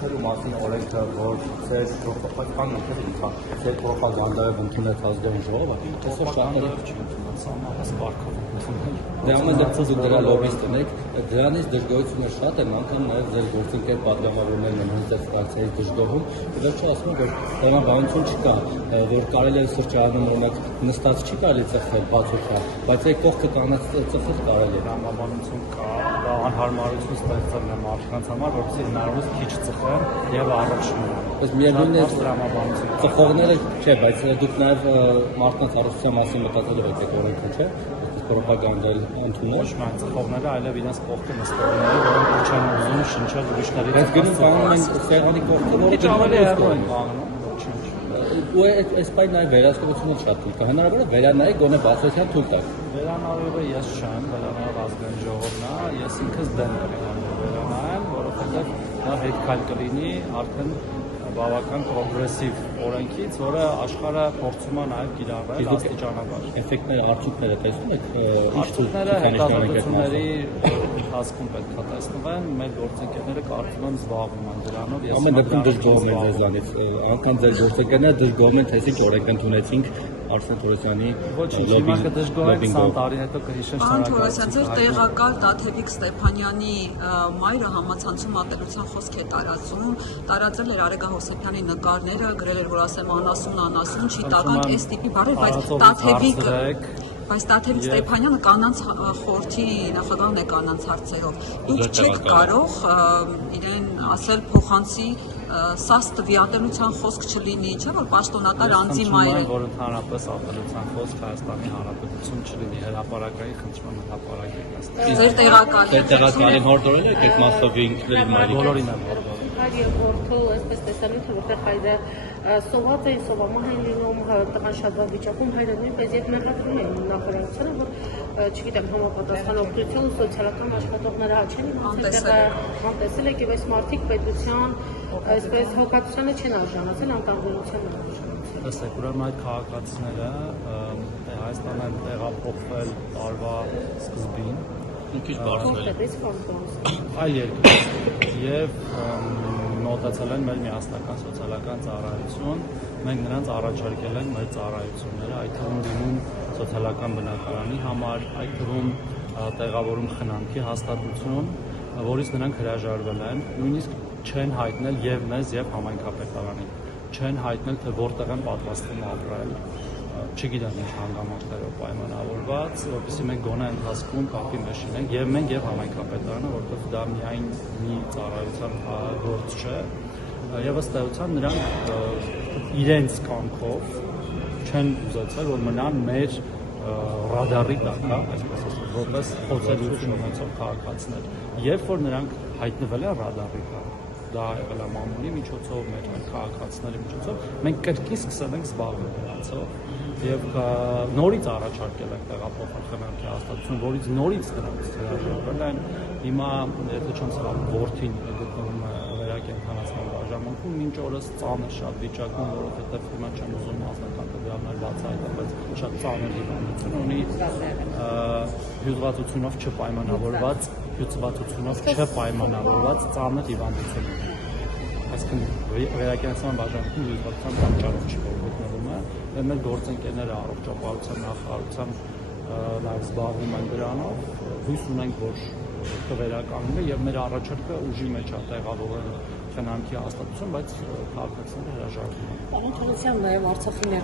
Ցույցելու մասին օրենքը, որ ձեր պրոպագանդայով ընդունեց ազգային ժողովը, այսօր շահները չի ընդունել, սահմանված կարգով ընդունել։ Դե ամեն դեպքում դուք դրա լոբիստ եք, դրանից դժգոհությունը շատ են, անգամ նաև ձեր գործընկեր պատգամավորներն են հենց այս ֆրակցիայից դժգոհում, վերջը ասում են, որ տրամաբանություն չկա, որ կարելի է սրճարանում օրինակ նստած չի կարելի ծխել բացօթյա, բայց այդ կողքը կանաց ծխել կարելի է։ Տրամաբանություն կա, դա անհարմարություն ստեղծել է մարդկանց համար, որպեսզի հնարավորինս քիչ ծխեն եւ առողջ մնան։ Բայց միևնույնն է տրամաբանություն ծխողները չէ, բայց դուք նաև մարդկանց առողջության մասին մտածելով եք օրենքը, չէ՞։ Պրոպագանդալ ընդունել։ Ոչ միայն ծխողները, այլև իրենց կողքը նստողները, որոնք չեն ուզում շնչել ուրիշների Բայց գնում կանում են սեղանի կողքը, որը ավելի հեռու են կանում, ոչինչ։ Ու այս պայն նաև վերահսկողությունը շատ թույլ կա։ Հնարավոր է վերանայեք գոնե բացօթյա թույլ տակ։ Վերանայողը ես չեմ, վերանայող ազգային ժողովն է, ես ինքս դեմ եմ վերանայեմ, որովհետև դա հետքայլ կլինի արդեն բավական պրոգրեսիվ օրենքից, որը աշխարհը փորձում է նաև կիրառել աստիճանաբար։ Էֆեկտները, արդյունքները տեսնում եք։ Արդյունքները հետազոտությունների ընթացքում պետք է տեսնվեն, մեր գործընկերները կարծում եմ զբաղվում են դրանով։ Ամեն դեպքում դժգոհում են ձեզանից, անգամ ձեր գործընկերները դժգոհում են, թե ինչ օրենք ընդունեցինք Արսեն Թորոսյանի Ոչինչ, հիմա կդժգոհենք 20 տարի հետո կհիշեն Պարոն Թորոսյան, ձեր տեղակալ Տաթևիկ Ստեփանյանի մայրը համացանցում ատելության խոսք է տարածել էր Արեգա Հովսեփյանի նկարները, գրել էր, որ ասեմ անասուն, չի տական այս տիպի բառեր, բայց Տաթևիկ Ստեփանյանը կանանց խորհրդի նախագահն է կանանց հարցերով։ Դուք չեք կարող իրեն ասել փոխանցի սա տվյատելության խոսք չլինի, չէ՞ որ պաշտոնատար անձի մայրը։ Որ ընդհանրապես ատելության խոսք Հայաստանի Հանրապետություն չլինի, հրապարակային խնդրում հրապարակել։ Ձեր տեղակալին հորդորել եք այդ մասով ինքների մայրիկը։ Բոլորին եմ հորդորել։ Հայր որդու այսպես տեսանյութ է, որտեղ հայրը սոված էին, սովամահ են լինում, տղան շատ բան վիճակում, հայրը նույնպես եւ մեղադրում են նախարարությանը, որ չգիտեմ, համապատասխան օգնություն ու սոցիալական աշխատողները չեն անտեսել եք եւ այս մարդիկ պետության այսպես հոգացությանը չեն արժանացել, անտանձնության են արժանացել։ Տեսեք, ուրեմն այդ քաղաքացիները Հայաստան են տեղափոխվել տարվա սկզբին, Մի քիչ բարձր է։ այլ երկրից եւ մոտեցել են մեր միասնական սոցիալական ծառայություն, մենք նրանց առաջարկել ենք մեր ծառայությունները, այդ թվում դիմում սոցիալական բնակարանի համար, այդ թվում տեղավորում խնամքի հաստատություն, որից նրանք հրաժարվել են, նույնիսկ չեն հայտնել եւ մեզ եւ համայնքապետարանին, չեն հայտնել թե որտեղ են պատրաստվում ապրել, չգիտեմ ինչ հանգամանքներով պայմանավորված, որովհետեւ մենք գոնե ընթացքում կապի մեջ ենք եւ մենք եւ համայնքապետարանը, որովհետեւ դա միայն մի ծառայության գործ չէ, եւ ըստ էության նրանք իրենց կամքով չեն ուզեցել, որ մնան մեր ռադարի տակ, այսպես ասած, որպես խոցելիություն ունեցող քաղաքացիներ, երբ որ նրանք հայտնվել են ռադարի տակ, դա եղել է մամուլի միջոցով, մեր քաղաքացիների միջոցով, մենք կրկին սկսել ենք զբաղվել նրանցով եւ նորից առաջարկել ենք տեղափոխել խնամքի հաստատություն, որից նորից նրանց հրաժարվել են։ Հիմա եթե չեմ սխալվում, որդին գտնվում է վերակենդանացման բաժանմունքում, մինչ օրս ծանր շատ վիճակում, որովհետեւ հիմա չեմ ուզում մասնական տվյալներ բացահայտել, բայց շատ ծանր հիվանդություն ունի, հյուծվածությունով չպայմանավորված ծանր հիվանդություն ունի։ Այսինքն վերակենդանացման բաժանմունքում հյուծվածության պատճառով չի որ գտնվում է, եւ մեր գործընկերները առողջապահության նախարարության նաև զբաղվում են դրանով, հույս ունենք, որ կվերականգնվի եւ մեր առաջարկը ուժի մեջ է տեղավորել խնամքի հաստատություն, բայց քաղաքացիները հրաժարվում են։ Պարոն Թորոսյան, նաև Արցախի